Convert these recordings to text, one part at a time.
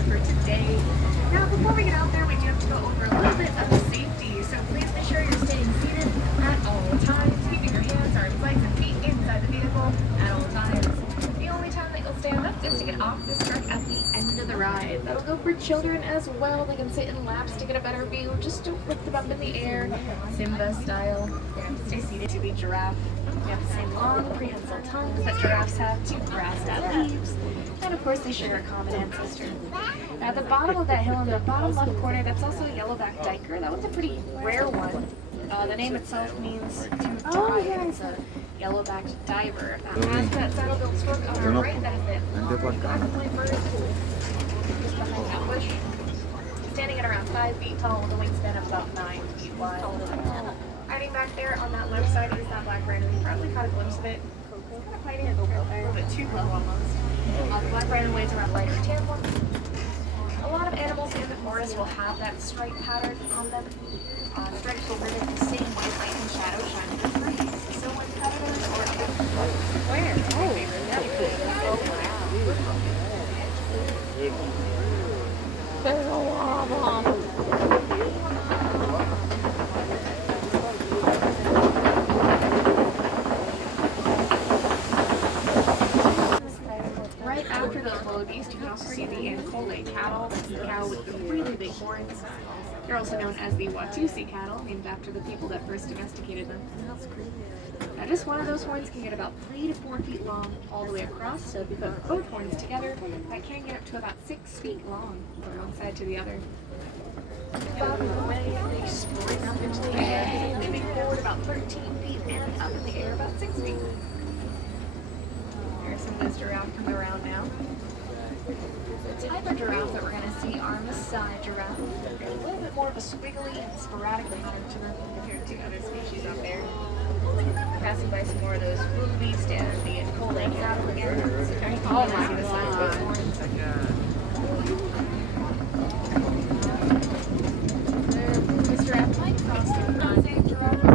camera for today. Now, before we get out there, we do have to go over a little bit of safety. So please make sure you're staying seated at all times, keeping your hands, arms, legs, and feet inside the vehicle at all times. The only time that you'll stand up is to get off this truck at the end of the ride. That'll go for children as well. They can sit in laps to get a better view. Just don't lift them up in the air, Simba style. You have to stay seated to be giraffe. You have the same long, prehensile tongues that giraffes have to grasp at leaves. And of course, they share a common ancestor. Now, at the bottom of that hill in the bottom left corner, that's also a yellowback diker. That one's a pretty rare one. The name itself means to dive. It's a yellowbacked diver. Past that saddle-billed stork on our right, that is it. Probably bird just behind that bush. Standing at around 5 feet tall with a wingspan of about 9 feet wide. Hiding back there on that left side is that black rhino. You probably caught a glimpse of it. It's kind of hiding a little bit too low almost. The black rhino weighs around lighter tan ones. A lot of animals in the forest will have that stripe pattern on them. Stripes will mimic the same white light and shadow shine through trees. So when predators or other where? There's a lot of them. Right after those wildebeest, you can also see the Ankole cattle. That's the cow with the really big horns. They're also known as the Watusi cattle, named after the people that first domesticated them. Now, just one of those horns can get about 3 to 4 feet long all the way across, so if you put both horns together, that can get up to about 6 feet long from one side to the other. They spring up into the air, moving forward about 13 feet and up in the air about 6 feet. There's some of those giraffe coming around now. The type of giraffe that we're going to see are Maasai giraffe. They're a little bit more of a squiggly and sporadic pattern to them compared to other species out there. Passing by some more of those wildebeest and the Ankole cattle again. Oh my God. This giraffe might cross the Maasai giraffe are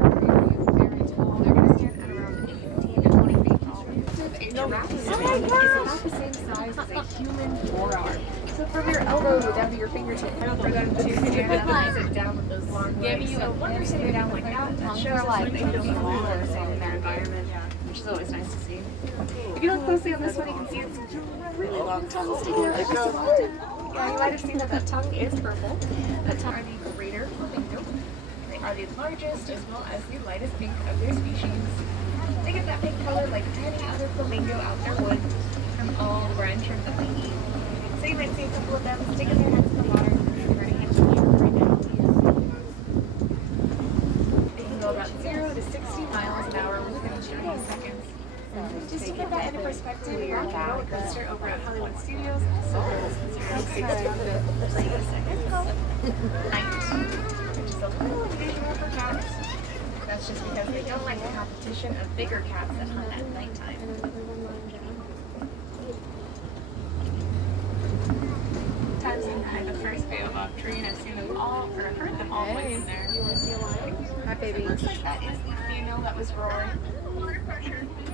very tall. They're going to stand at around 18 to 20 feet tall. A giraffe is about the same size as a human forearm. So from your elbow down to your fingertip, for them to sit down with those long legs. So when they're sitting down like that, that shows us that they feel comfortable in their environment, which is always nice to see. If you look closely on this one, you can see it's really long tongue sticking out every so often. Yeah, you might have seen that the tongue is purple. The tongue are the greater flamingo. They are the largest as well as the lightest pink of their species. They get that pink color like any other flamingo out there would from all the brine shrimp that they eat. So you might see a couple of them sticking their heads in the water. They're running into the river right now. They can go about 0 to 60 miles an hour within 30 seconds. Just to put that into perspective, you're on the roller coaster over at Hollywood Studios. So it's 0 to 60 seconds. Night, which is a little unusual for cats. That's just because they don't like the competition of bigger cats that hunt at nighttime. Times behind the first baobab tree, and I've seen them all, or heard them all way in there. Hi, baby. It looks like that is the female that was roaring.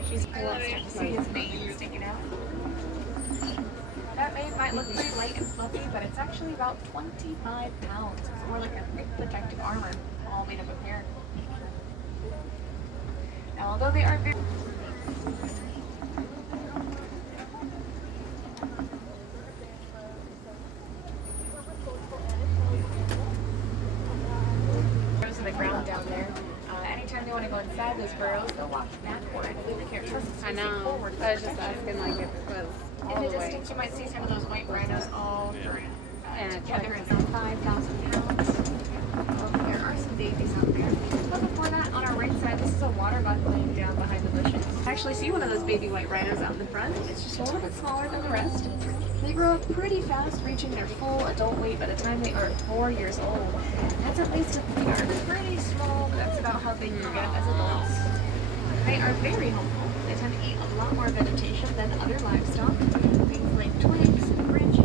She's cool. You see his mane sticking out. That mane might look pretty light and fluffy, but it's actually about 25 pounds. It's more like a thick protective armor, all made up of hair. Now, although they are very burrows in the ground down there, anytime they want to go inside those burrows, they'll walk backward. They can't trust the I know. forward. I was just asking, like, if it was all In the the way. distance, you might see some of those white rhinos all And together at about 5,000 pounds. There are some babies out there. But before that, on our right side, this is a water buck laying down behind the bushes. I actually see one of those baby white rhinos out in the front. It's just a little bit smaller than the rest. They grow up pretty fast, reaching their full adult weight by the time they are 4 years old. That's at least if they are pretty small, but that's about how big you get as adults. They are very helpful. They tend to eat a lot more vegetation than other livestock. Things like twigs, branches,